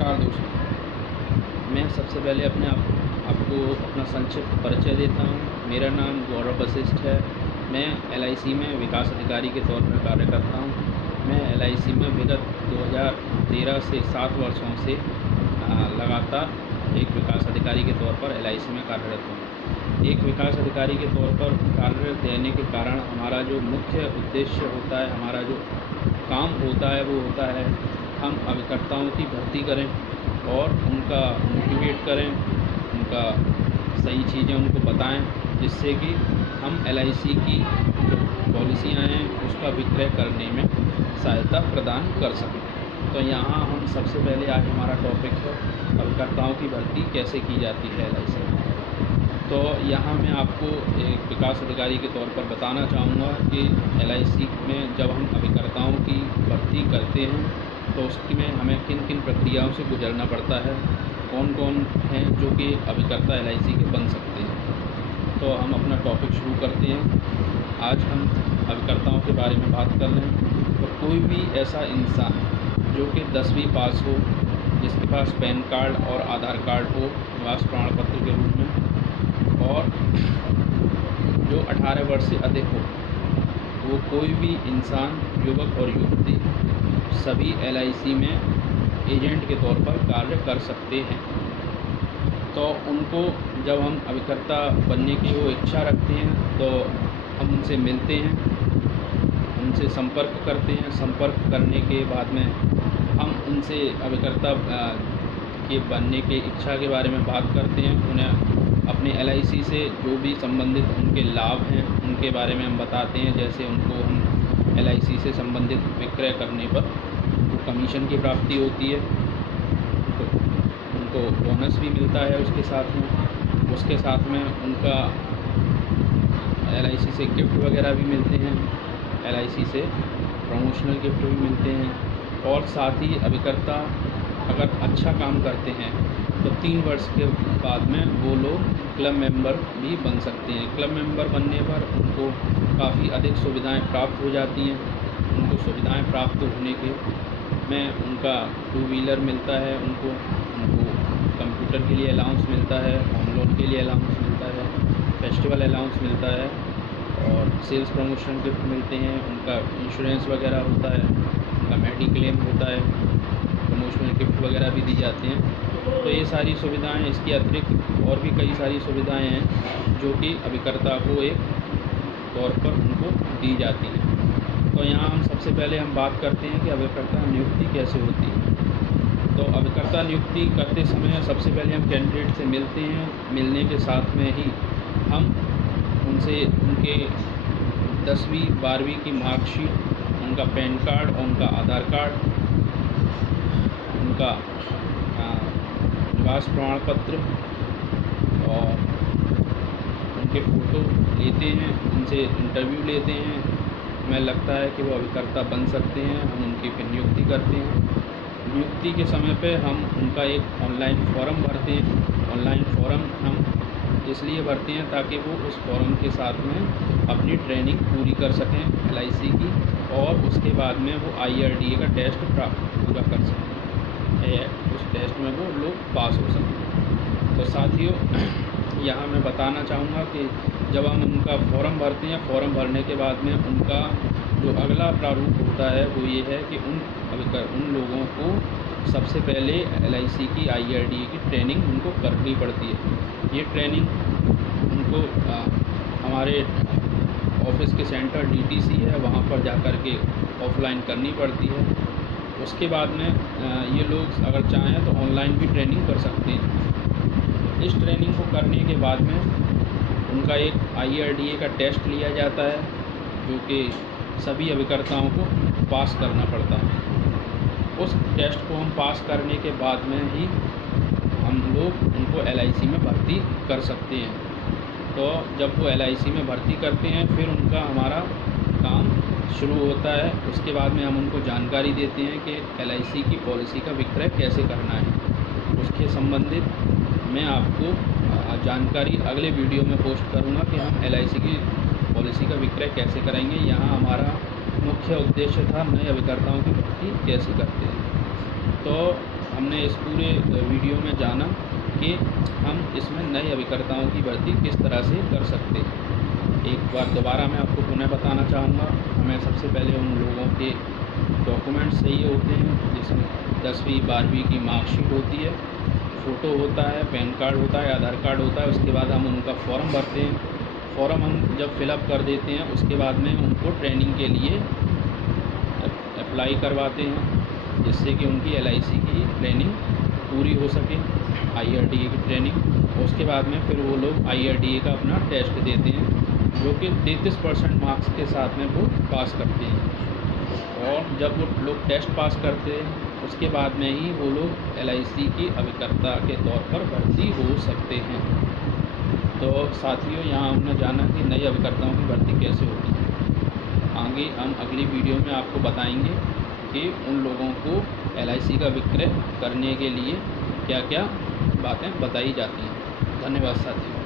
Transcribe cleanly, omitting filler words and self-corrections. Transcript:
नमस्कार दोस्तों, मैं सबसे पहले आपको अपना संक्षिप्त परिचय देता हूँ। मेरा नाम गौरव वशिष्ठ है। मैं एलआईसी में विकास अधिकारी के तौर पर कार्य करता हूँ। मैं एलआईसी में विगत 2013 से 7 वर्षों से लगातार एक विकास अधिकारी के तौर पर एलआईसी में कार्यरत हूँ। एक विकास अधिकारी के तौर पर कार्यरत रहने के कारण हमारा जो मुख्य उद्देश्य होता है, हमारा जो काम होता है वो होता है हम अभिकर्ताओं की भर्ती करें और उनका मोटिवेट करें, उनका सही चीज़ें उनको बताएं, जिससे कि हम एलआईसी की जो पॉलिसियाँ हैं उसका विक्रय करने में सहायता प्रदान कर सकें। तो यहाँ हम सबसे पहले आज हमारा टॉपिक है अभिकर्ताओं की भर्ती कैसे की जाती है एलआईसी में। तो यहाँ मैं आपको एक विकास अधिकारी के तौर पर बताना चाहूँगा कि एलआईसी में जब हम अभिकर्ताओं की भर्ती करते हैं तो उसकी में हमें किन किन प्रक्रियाओं से गुजरना पड़ता है, कौन कौन हैं जो कि अभिकर्ता एलआईसी के बन सकते हैं। तो हम अपना टॉपिक शुरू करते हैं। आज हम अभिकर्ताओं के बारे में बात कर लें तो कोई भी ऐसा इंसान जो कि 10वीं पास हो, जिसके पास पैन कार्ड और आधार कार्ड हो निवास प्रमाण पत्र के रूप में, और जो 18 वर्ष से अधिक हो, वो कोई भी इंसान, युवक और युवती सभी एलआईसी में एजेंट के तौर पर कार्य कर सकते हैं। तो उनको जब हम अभिकर्ता बनने की वो इच्छा रखते हैं तो हम उनसे मिलते हैं, उनसे संपर्क करते हैं। संपर्क करने के बाद में हम उनसे अभिकर्ता के बनने की इच्छा के बारे में बात करते हैं। उन्हें अपने एलआईसी से जो भी संबंधित उनके लाभ हैं उनके बारे में हम बताते हैं। जैसे उनको हम एलआईसी से संबंधित विक्रय करने पर वो कमीशन की प्राप्ति होती है, तो उनको बोनस भी मिलता है उसके साथ में उनका एलआईसी से गिफ्ट वगैरह भी मिलते हैं, एलआईसी से प्रमोशनल गिफ्ट भी मिलते हैं। और साथ ही अभिकर्ता अगर अच्छा काम करते हैं तो 3 वर्ष के बाद में वो लोग क्लब मेंबर भी बन सकते हैं। क्लब मेंबर बनने पर उनको काफ़ी अधिक सुविधाएं प्राप्त हो जाती हैं। उनको सुविधाएं प्राप्त होने के में उनका 2 व्हीलर मिलता है, उनको कंप्यूटर के लिए अलाउंस मिलता है, होम लोन के लिए अलाउंस मिलता है, फेस्टिवल अलाउंस मिलता है और सेल्स प्रमोशन गिफ्ट मिलते हैं। उनका इंश्योरेंस वगैरह होता है, उनका मेडिक्लेम होता है, प्रमोशनल गिफ्ट वगैरह भी दी जाती हैं। तो ये सारी सुविधाएं, इसके अतिरिक्त और भी कई सारी सुविधाएं हैं जो कि अभिकर्ता को एक तौर पर उनको दी जाती हैं। तो यहाँ हम सबसे पहले हम बात करते हैं कि अभिकर्ता नियुक्ति कैसे होती है। तो अभिकर्ता नियुक्ति करते समय सबसे पहले हम कैंडिडेट से मिलते हैं। मिलने के साथ में ही हम उनसे उनके 10वीं 12वीं की मार्कशीट, उनका पैन कार्ड और उनका आधार कार्ड, उनका निवास प्रमाण पत्र और उनके फ़ोटो लेते हैं, उनसे इंटरव्यू लेते हैं। हमें लगता है कि वो अभिकर्ता बन सकते हैं, हम उनकी फिर नियुक्ति करते हैं। नियुक्ति के समय पे हम उनका एक ऑनलाइन फॉर्म भरते हैं। ऑनलाइन फॉर्म हम इसलिए भरते हैं ताकि वो उस फॉर्म के साथ में अपनी ट्रेनिंग पूरी कर सकें एलआईसी की, और उसके बाद में वो IRDA का टेस्ट पूरा कर सकें, उस टेस्ट में वो लोग पास हो सकें। तो साथियों, यहाँ मैं बताना चाहूँगा कि जब हम उनका फॉर्म भरते हैं, फॉर्म भरने के बाद में उनका जो अगला प्रारूप होता है वो ये है कि उन लोगों को सबसे पहले एलआईसी की IRDA की ट्रेनिंग उनको करनी पड़ती है। ये ट्रेनिंग उनको हमारे ऑफिस के सेंटर DTC है वहाँ पर जा कर के ऑफलाइन करनी पड़ती है। उसके बाद में ये लोग अगर चाहें तो ऑनलाइन भी ट्रेनिंग कर सकते हैं। इस ट्रेनिंग को करने के बाद में उनका एक IRDA का टेस्ट लिया जाता है जो कि सभी अभिकर्ताओं को पास करना पड़ता है। उस टेस्ट को हम पास करने के बाद में ही हम लोग उनको एलआईसी में भर्ती कर सकते हैं। तो जब वो एलआईसी में भर्ती करते हैं फिर उनका हमारा काम शुरू होता है। उसके बाद में हम उनको जानकारी देते हैं कि एलआईसी की पॉलिसी का विक्रय कैसे करना है। उसके संबंधित मैं आपको जानकारी अगले वीडियो में पोस्ट करूंगा कि हम एलआईसी की पॉलिसी का विक्रय कैसे करेंगे। यहाँ हमारा मुख्य उद्देश्य था नए अभिकर्ताओं की भर्ती कैसे करते हैं। तो हमने इस पूरे वीडियो में जाना कि हम इसमें नए अभिकर्ताओं की भर्ती किस तरह से कर सकते हैं। एक बार दोबारा मैं आपको पुनः बताना चाहूँगा, हमें सबसे पहले उन लोगों के डॉक्यूमेंट्स चाहिए होते हैं, जिसमें 10वीं 12वीं की मार्कशीट होती है, फ़ोटो होता है, पैन कार्ड होता है, आधार कार्ड होता है। उसके बाद हम उनका फॉर्म भरते हैं। फॉर्म हम जब फिलअप कर देते हैं, उसके बाद में उनको ट्रेनिंग के लिए अप्लाई करवाते हैं, जिससे कि उनकी LIC की ट्रेनिंग पूरी हो सके, IRDA की ट्रेनिंग। उसके बाद में फिर वो लोग IRDA का अपना टेस्ट देते हैं, जो कि 33% मार्क्स के साथ में वो पास करते हैं। और जब वो लोग टेस्ट पास करते हैं, उसके बाद में ही वो लोग LIC की अभिकर्ता के तौर पर भर्ती हो सकते हैं। तो साथियों, यहाँ हमने जाना कि नए अभिकर्ताओं की भर्ती कैसे होती है। आगे हम अगली वीडियो में आपको बताएंगे कि उन लोगों को LIC का विक्रय करने के लिए क्या क्या बातें बताई जाती हैं। धन्यवाद साथियों।